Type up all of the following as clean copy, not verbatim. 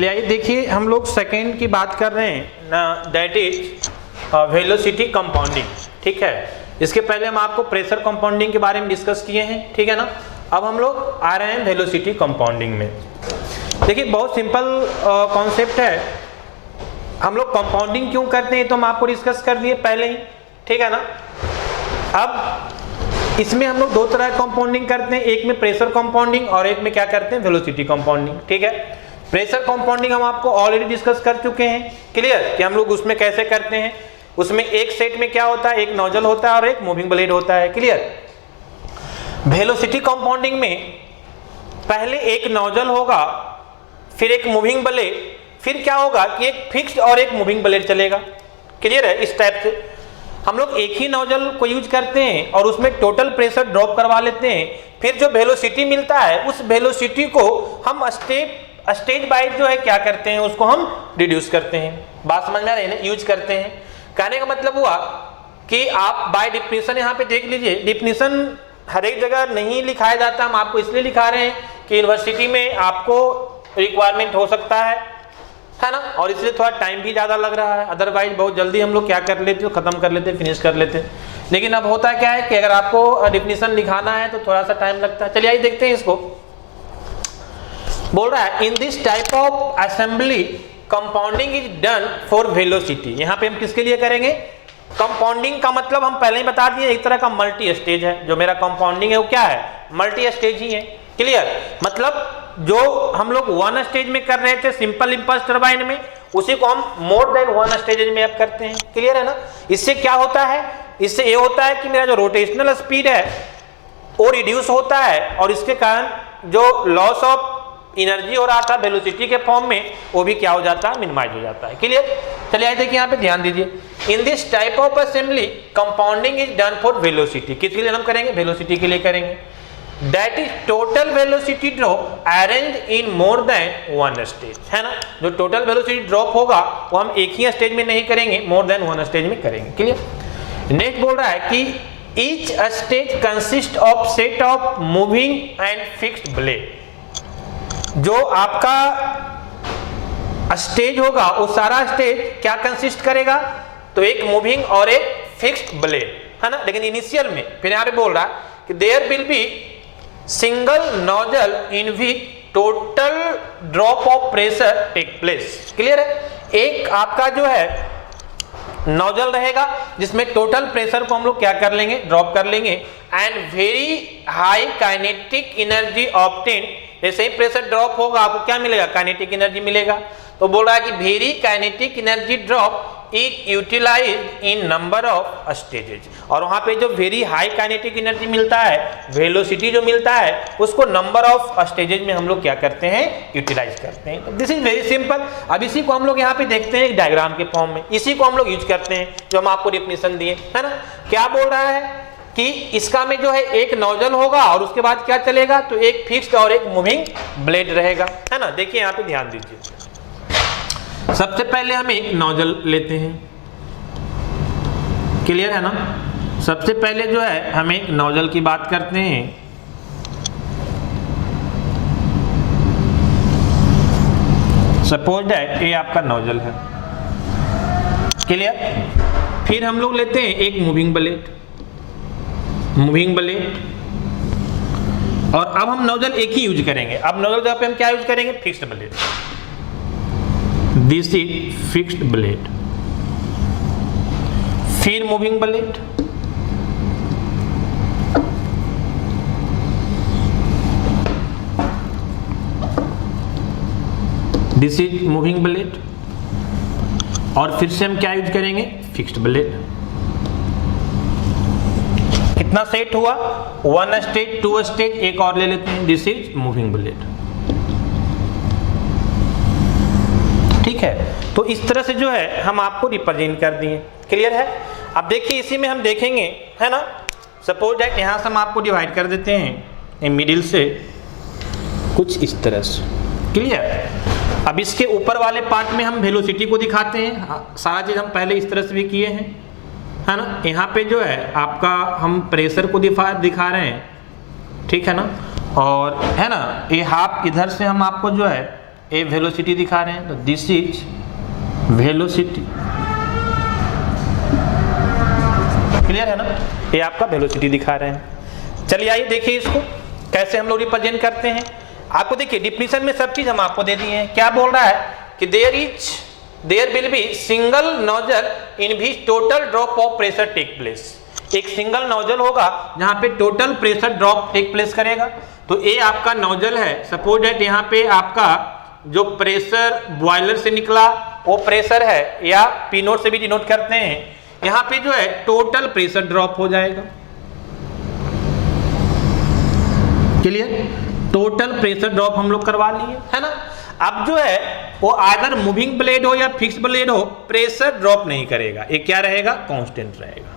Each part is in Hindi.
चलिए आइए देखिए, हम लोग सेकेंड की बात कर रहे हैं, दैट इज वेलोसिटी कंपाउंडिंग। ठीक है, इसके पहले हम आपको प्रेशर कंपाउंडिंग के बारे में डिस्कस किए हैं, ठीक है ना। अब हम लोग आ रहे हैं वेलोसिटी कंपाउंडिंग में। देखिए बहुत सिंपल कॉन्सेप्ट है। हम लोग कंपाउंडिंग क्यों करते हैं तो हम आपको डिस्कस कर दिए पहले ही, ठीक है ना। अब इसमें हम लोग दो तरह कंपाउंडिंग करते हैं, एक में प्रेशर कंपाउंडिंग और एक में क्या करते हैं, वेलोसिटी कंपाउंडिंग। ठीक है, प्रेशर कंपाउंडिंग हम आपको ऑलरेडी डिस्कस कर चुके हैं, क्लियर, कि हम लोग उसमें कैसे करते हैं। उसमें एक सेट में क्या होता है, एक नोजल होता है और एक मूविंग ब्लेड होता है, क्लियर। वेलोसिटी कंपाउंडिंग में पहले एक नोजल होगा, फिर एक मूविंग ब्लेड, फिर क्या होगा कि एक फिक्स्ड और एक मूविंग ब्लेड चलेगा, क्लियर है। इस टाइप से हम लोग एक ही नोजल को यूज करते हैं और उसमें टोटल प्रेशर ड्रॉप करवा लेते हैं, फिर जो वेलोसिटी मिलता है उस वेलोसिटी को हम स्टेज वाइज जो है क्या करते हैं, उसको हम रिड्यूस करते हैं। बात समझ में आ रही है ना, यूज करते हैं। कहने का मतलब हुआ कि आप बाय डिफिनेशन यहाँ पे देख लीजिए, डिफिनेशन हर एक जगह नहीं लिखाया जाता, हम आपको इसलिए लिखा रहे हैं कि यूनिवर्सिटी में आपको रिक्वायरमेंट हो सकता है ना, और इसलिए थोड़ा टाइम भी ज़्यादा लग रहा है। अदरवाइज बहुत जल्दी हम लोग क्या कर लेते, खत्म कर लेते, फिनिश कर लेते। लेकिन अब होता क्या है कि अगर आपको डिफिनेशन लिखाना है तो थोड़ा सा टाइम लगता है। चलिए आइए देखते हैं इसको। बोल रहा है in this type of assembly compounding is done for velocity. यहाँ पे हम किसके लिए करेंगे, कंपाउंडिंग का मतलब हम पहले ही बता दिए, एक तरह का मल्टी स्टेज है। जो मेरा कंपाउंडिंग है वो क्या है, मल्टी स्टेज ही है, क्लियर। मतलब जो हम लोग वन स्टेज में कर रहे थे सिंपल इंपल्स टरबाइन में, उसी को हम मोर देन वन स्टेज में अब करते हैं, क्लियर है ना। इससे क्या होता है, इससे ये होता है कि मेरा जो रोटेशनल स्पीड है वो रिड्यूस होता है और इसके कारण जो लॉस ऑफ एनर्जी हो रहा था वेलोसिटी के फॉर्म में, वो भी क्या हो जाता है, मिनिमाइज हो जाता है, क्लियर। चलिए आइए देखिए यहाँ पे ध्यान दीजिए, in this type of assembly compounding is done for velocity. किसके लिए हम करेंगे, वेलोसिटी के लिए करेंगे। That is total velocity drop arrange in more than one stage, है ना। जो टोटल वेलोसिटी ड्रॉप होगा वो हम एक ही स्टेज में नहीं करेंगे, मोर देन वन स्टेज में करेंगे, क्लियर। नेक्स्ट बोल रहा है कि each stage consist of set of moving and fixed blade. जो आपका स्टेज होगा वो सारा स्टेज क्या कंसिस्ट करेगा, तो एक मूविंग और एक फिक्स्ड ब्लेड, है ना। लेकिन इनिशियल में फिर यहाँ पे बोल रहा है कि there will be single nozzle in which total drop of pressure take place, clear है। एक आपका जो है नोजल रहेगा जिसमें टोटल प्रेशर को हम लोग क्या कर लेंगे, ड्रॉप कर लेंगे, and very high kinetic energy obtain. जैसे ही प्रेशर ड्रॉप होगा आपको क्या मिलेगा, काइनेटिक एनर्जी मिलेगा। तो बोल रहा है कि very kinetic energy drop is utilised in number of stages. और वहां पे जो वेरी हाई काइनेटिक एनर्जी मिलता है, वेलोसिटी जो मिलता है, उसको नंबर ऑफ स्टेजेज में हम लोग क्या करते हैं, यूटिलाइज करते हैं। This is very simple. अब इसी को हम लोग यहाँ पे देखते हैं डायग्राम के फॉर्म में, इसी को हम लोग यूज करते हैं जो हम आपको डेफिनेशन दिए, है ना। क्या बोल रहा है कि इसका में जो है एक नोजल होगा और उसके बाद क्या चलेगा, तो एक फिक्स्ड और एक मूविंग ब्लेड रहेगा, है ना। देखिए यहाँ पे ध्यान दीजिए, सबसे पहले हम एक नोजल लेते हैं, क्लियर है ना। सबसे पहले जो है हम एक नोजल की बात करते हैं। सपोज दैट ये आपका नोजल है, क्लियर। फिर हम लोग लेते हैं एक मूविंग ब्लेड, और अब हम नोजल एक ही यूज करेंगे। अब नोजल जहाँ पे हम क्या यूज करेंगे, fixed blade. This is fixed blade, फिर moving blade, this is moving blade, और फिर से हम क्या यूज करेंगे, फिक्स्ड ब्लेड। कितना सेट हुआ, वन स्टेज, टू स्टेज, एक और ले लेते हैं, दिस इज मूविंग ब्लेड, ठीक है। तो इस तरह से जो है हम आपको रिप्रेजेंट कर दिए, क्लियर है। अब देखिए इसी में हम देखेंगे, है ना। सपोज दैट यहाँ से हम आपको डिवाइड कर देते हैं मिडिल से कुछ इस तरह से, क्लियर। अब इसके ऊपर वाले पार्ट में हम वेलोसिटी को दिखाते हैं, सारा चीज हम पहले इस तरह से भी किए हैं, है ना। यहाँ पे जो है आपका हम प्रेशर को दिखा रहे हैं, ठीक है ना। और है ना, ये हाफ इधर से हम आपको जो है ए वेलोसिटी दिखा रहे हैं, तो दिस इज वेलोसिटी। क्लियर है ना, ये आपका वेलोसिटी दिखा रहे हैं। चलिए आइए देखिए इसको कैसे हम लोग रिप्रेजेंट करते हैं। आपको देखिए डिफिनीशन में सब चीज हम आपको दे दिए हैं। क्या बोल रहा है कि there will be single nozzle in which total drop of pressure take place. एक सिंगल नोजल होगा जहां पे total pressure drop take place करेगा। तो ये आपका नोजल है, सपोज दैट यहाँ पे आपका जो प्रेशर बॉयलर से निकला वो प्रेशर है, या पी नोट से भी डिनोट करते हैं। यहाँ पे जो है टोटल प्रेशर ड्रॉप हो जाएगा। क्लियर, टोटल प्रेशर ड्रॉप हम लोग करवा लिए, है ना। अब जो है वो अगर मूविंग ब्लेड हो या फिक्स ब्लेड हो, प्रेशर ड्रॉप नहीं करेगा, ये क्या रहेगा, कांस्टेंट रहेगा।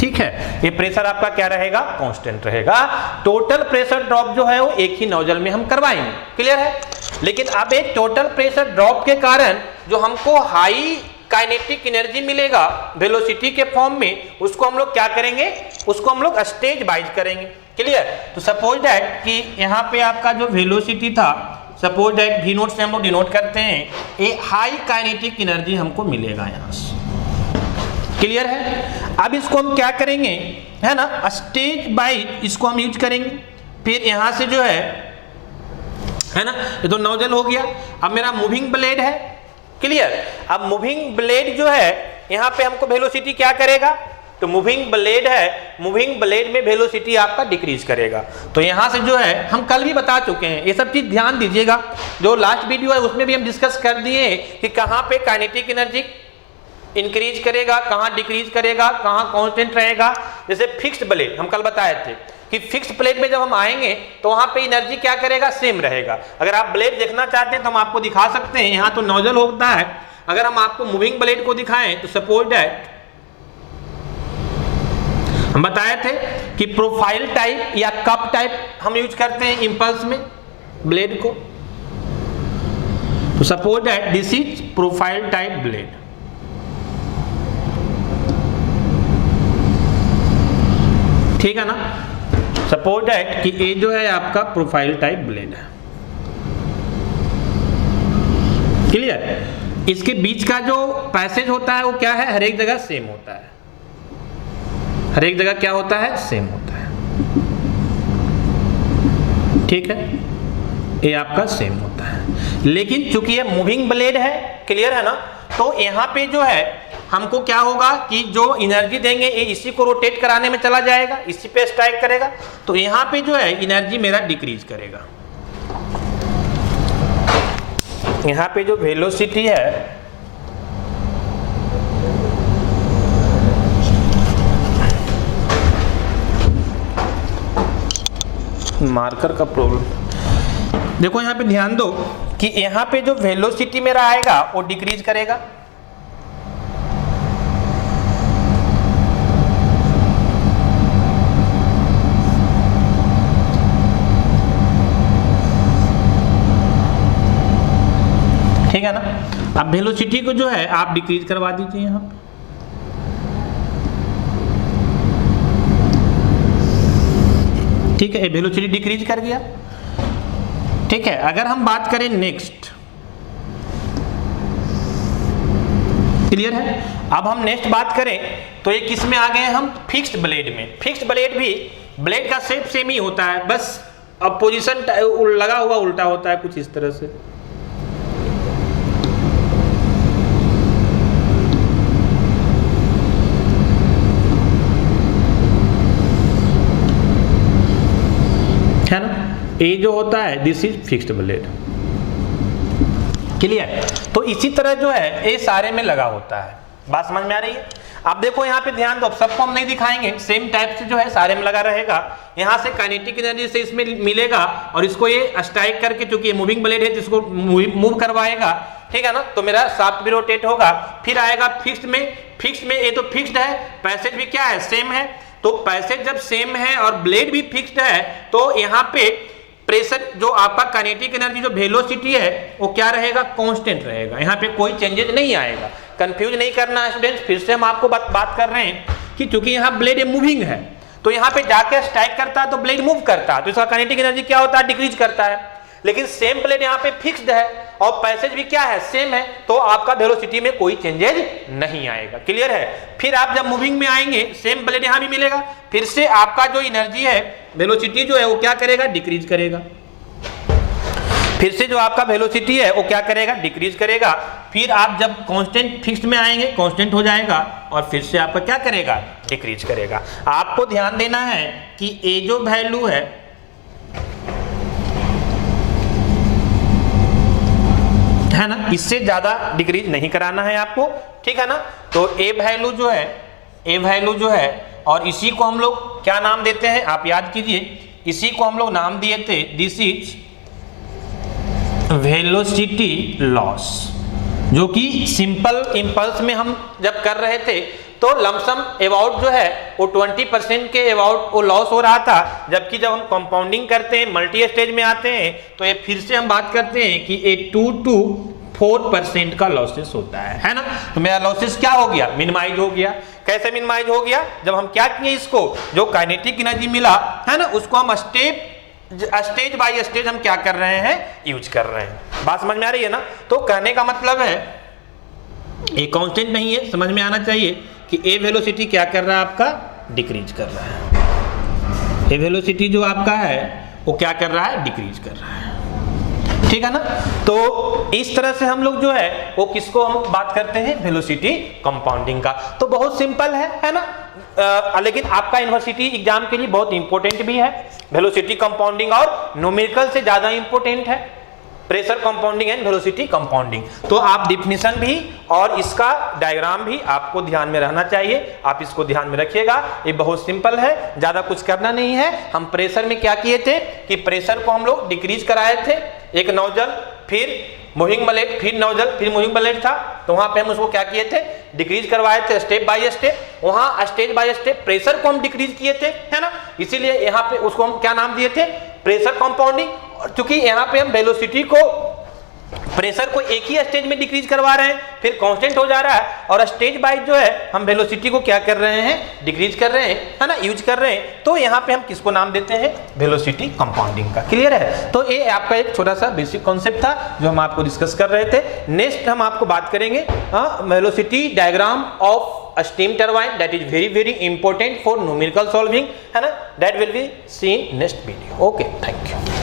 ठीक है, ये प्रेशर आपका क्या रहेगा, कांस्टेंट रहेगा। टोटल प्रेशर ड्रॉप जो है वो एक ही नोजल में हम करवाएंगे। क्लियर है। लेकिन अब एक टोटल प्रेशर ड्रॉप के कारण जो हमको हाई काइनेटिक एनर्जी मिलेगा वेलोसिटी के फॉर्म में, उसको हम लोग क्या करेंगे, उसको हम लोग स्टेज वाइज करेंगे। क्लियर। तो सपोज दैट कि यहाँ पे आपका जो वेलोसिटी था, सपोज दैट वी नोट से हम लोग डिनोट करते हैं, ये हाई काइनेटिक एनर्जी हमको मिलेगा यहाँ से। क्लियर है। अब इसको हम क्या करेंगे, है ना, स्टेज वाइज इसको हम यूज करेंगे। फिर यहाँ से जो है ना, ये तो नोजल हो गया। अब मेरा मूविंग ब्लेड है। क्लियर। अब मूविंग ब्लेड जो है यहाँ पे हमको वेलोसिटी क्या करेगा, तो मूविंग ब्लेड है, मूविंग ब्लेड में वेलोसिटी आपका डिक्रीज करेगा। तो यहाँ से जो है हम कल भी बता चुके हैं, ये सब चीज ध्यान दीजिएगा। जो लास्ट वीडियो है उसमें भी हम डिस्कस कर दिए कि कहाँ पे काइनेटिक एनर्जी इंक्रीज करेगा, कहाँ डिक्रीज करेगा, कहाँ कांस्टेंट रहेगा। जैसे फिक्स्ड ब्लेड हम कल बताए थे कि फिक्स्ड ब्लेड में जब हम आएंगे तो वहां पे एनर्जी क्या करेगा, सेम रहेगा। अगर आप ब्लेड देखना चाहते हैं तो हम आपको दिखा सकते हैं। यहाँ तो नोजल होता है, अगर हम आपको मूविंग ब्लेड को दिखाएं तो सपोज दैट हम बताए थे कि प्रोफाइल टाइप या कप टाइप हम यूज करते हैं इंपल्स में ब्लेड को। तो suppose that this is profile type blade. ठीक है ना। सपोज दैट कि ये जो है आपका प्रोफाइल टाइप ब्लेड है। क्लियर। इसके बीच का जो पैसेज होता है वो क्या है, हर एक जगह सेम होता है। हर एक जगह क्या होता है, सेम होता है। ठीक है, ये आपका सेम होता है। लेकिन चूंकि ये मूविंग ब्लेड है, क्लियर है ना, तो यहाँ पे जो है हमको क्या होगा कि जो एनर्जी देंगे ये इसी को रोटेट कराने में चला जाएगा, इसी पे स्ट्राइक करेगा। तो यहाँ पे जो है एनर्जी मेरा डिक्रीज करेगा। यहाँ पे जो वेलोसिटी है मार्कर का प्रॉब्लम, देखो यहाँ पे ध्यान दो कि यहाँ पे जो वेलोसिटी मेरा आएगा वो डिक्रीज करेगा। ठीक है ना। अब वेलोसिटी को जो है आप डिक्रीज करवा दीजिए यहाँ पे। ठीक है, वेलोसिटी डिक्रीज कर गया। ठीक है, अगर हम बात करें नेक्स्ट, क्लियर है। अब हम नेक्स्ट बात करें तो ये किस में आ गए हम, फिक्स्ड ब्लेड में। फिक्स्ड ब्लेड भी ब्लेड का शेप सेम ही होता है, बस अब पोजीशन लगा हुआ उल्टा होता है कुछ इस तरह से। है ना, ये जो होता है this is fixed blade. Clear. तो इसी तरह जो है ये सारे में लगा होता है। बात समझ में आ रही है। अब देखो यहाँ पे ध्यान दो, सबको हम नहीं दिखाएंगे, सेम टाइप से जो है सारे में लगा रहेगा। यहाँ से काइनेटिक एनर्जी से इसमें मिलेगा और इसको ये स्ट्राइक करके, चूंकि ये मूविंग ब्लेड है जिसको मूव करवाएगा, ठीक है ना, तो मेरा शाफ्ट भी रोटेट होगा। फिर आएगा फिक्स्ड में। फिक्स्ड में ये तो फिक्स्ड है, पैसेज भी क्या है, सेम है। तो पैसेज जब सेम है और ब्लेड भी फिक्स्ड है तो यहाँ पे प्रेशर जो आपका काइनेटिक एनर्जी जो वेलोसिटी है वो क्या रहेगा, कांस्टेंट रहेगा। यहाँ पे कोई चेंजेस नहीं आएगा। कंफ्यूज नहीं करना स्टूडेंट्स, फिर से हम आपको बात कर रहे हैं कि चूंकि यहाँ ब्लेड मूविंग है तो यहाँ पे जाके स्ट्राइक करता है तो ब्लेड मूव करता है, तो इसका काइनेटिक एनर्जी क्या होता है, डिक्रीज करता है। लेकिन सेम ब्लेड यहाँ पे फिक्स्ड है और पैसेज भी क्या है, सेम है, तो आपका वेलोसिटी में कोई चेंजेज नहीं आएगा। क्लियर है। फिर आप जब मूविंग में आएंगे सेम ब्लेड यहाँ भी मिलेगा, फिर से आपका जो एनर्जी है, वेलोसिटी जो है वो क्या करेगा, डिक्रीज करेगा। फिर से जो आपका वेलोसिटी है वो क्या करेगा, डिक्रीज करेगा। फिर आप जब कांस्टेंट फिक्स्ड में आएंगे कांस्टेंट हो जाएगा और फिर से आपका क्या करेगा, डिक्रीज करेगा। आपको ध्यान देना है कि ये जो वैल्यू है ना, इससे ज्यादा डिक्रीज नहीं कराना है आपको, ठीक है ना। तो ए वैल्यू जो है और इसी को हम लोग क्या नाम देते हैं, आप याद कीजिए, इसी को हम लोग नाम दिए थे, दिस इज वेलोसिटी लॉस, जो कि सिंपल इंपल्स में हम जब कर रहे थे तो लमसम अबाउट जो है वो 20% के अबाउट वो लॉस हो रहा था, जबकि जब हम कंपाउंडिंग करते हैं, मल्टी स्टेज में आते हैं, तो ये फिर से हम बात करते हैं कि ये 2 to 4% का लॉसेस होता है ना। तो मेरा लॉसेस क्या हो गया, मिनिमाइज हो गया। कैसे मिनिमाइज हो गया, जब हम क्या किए, इसको जो काइनेटिक एनर्जी मिला है ना, उसको हम स्टेज बाय स्टेज हम क्या कर रहे हैं, यूज कर रहे हैं। बात समझ में आ रही है ना। तो कहने का मतलब है ये कांस्टेंट नहीं है, समझ में आना चाहिए कि ए वेलोसिटी क्या कर रहा है, आपका डिक्रीज कर रहा है। ए वेलोसिटी जो आपका है वो क्या कर रहा है, डिक्रीज कर रहा है, ठीक है ना। तो इस तरह से हम लोग जो है वो किसको हम बात करते हैं, वेलोसिटी कंपाउंडिंग का। तो बहुत सिंपल है ना। लेकिन आपका यूनिवर्सिटी एग्जाम के लिए बहुत इंपॉर्टेंट भी है, वेलोसिटी कंपाउंडिंग और न्यूमेरिकल से ज्यादा इंपॉर्टेंट है pressure compounding and velocity compounding. तो आप डिफिनीशन भी और इसका डायग्राम भी आपको ध्यान में रहना चाहिए, आप इसको ध्यान में रखिएगा। ये बहुत सिंपल है, ज्यादा कुछ करना नहीं है। हम प्रेशर में क्या किए थे कि प्रेशर को हम लोग डिक्रीज कराए थे, एक नोजल, फिर मूविंग ब्लेड, फिर नोजल, फिर मूविंग ब्लेड था, तो वहां पे हम उसको क्या किए थे, डिक्रीज करवाए थे स्टेप बाय स्टेप। वहां स्टेज बाय स्टेप प्रेशर को हम डिक्रीज किए थे, है ना। इसीलिए यहाँ पे उसको हम क्या नाम दिए थे, प्रेशर कंपाउंडिंग। क्योंकि यहाँ पे हम वेलोसिटी को, प्रेशर को एक ही स्टेज में डिक्रीज करवा रहे हैं, फिर कांस्टेंट हो जा रहा है, और स्टेज बाय जो है हम वेलोसिटी को क्या कर रहे हैं, डिक्रीज कर रहे हैं, है ना, यूज कर रहे हैं। तो यहाँ पे हम किसको नाम देते हैं, वेलोसिटी कंपाउंडिंग का। क्लियर है। तो ये आपका एक छोटा सा बेसिक कॉन्सेप्ट था जो हम आपको डिस्कस कर रहे थे। नेक्स्ट हम आपको बात करेंगे velocity diagram of steam turbine, that is very very important for numerical solving, है ना। That will be seen next video. Okay, thank you.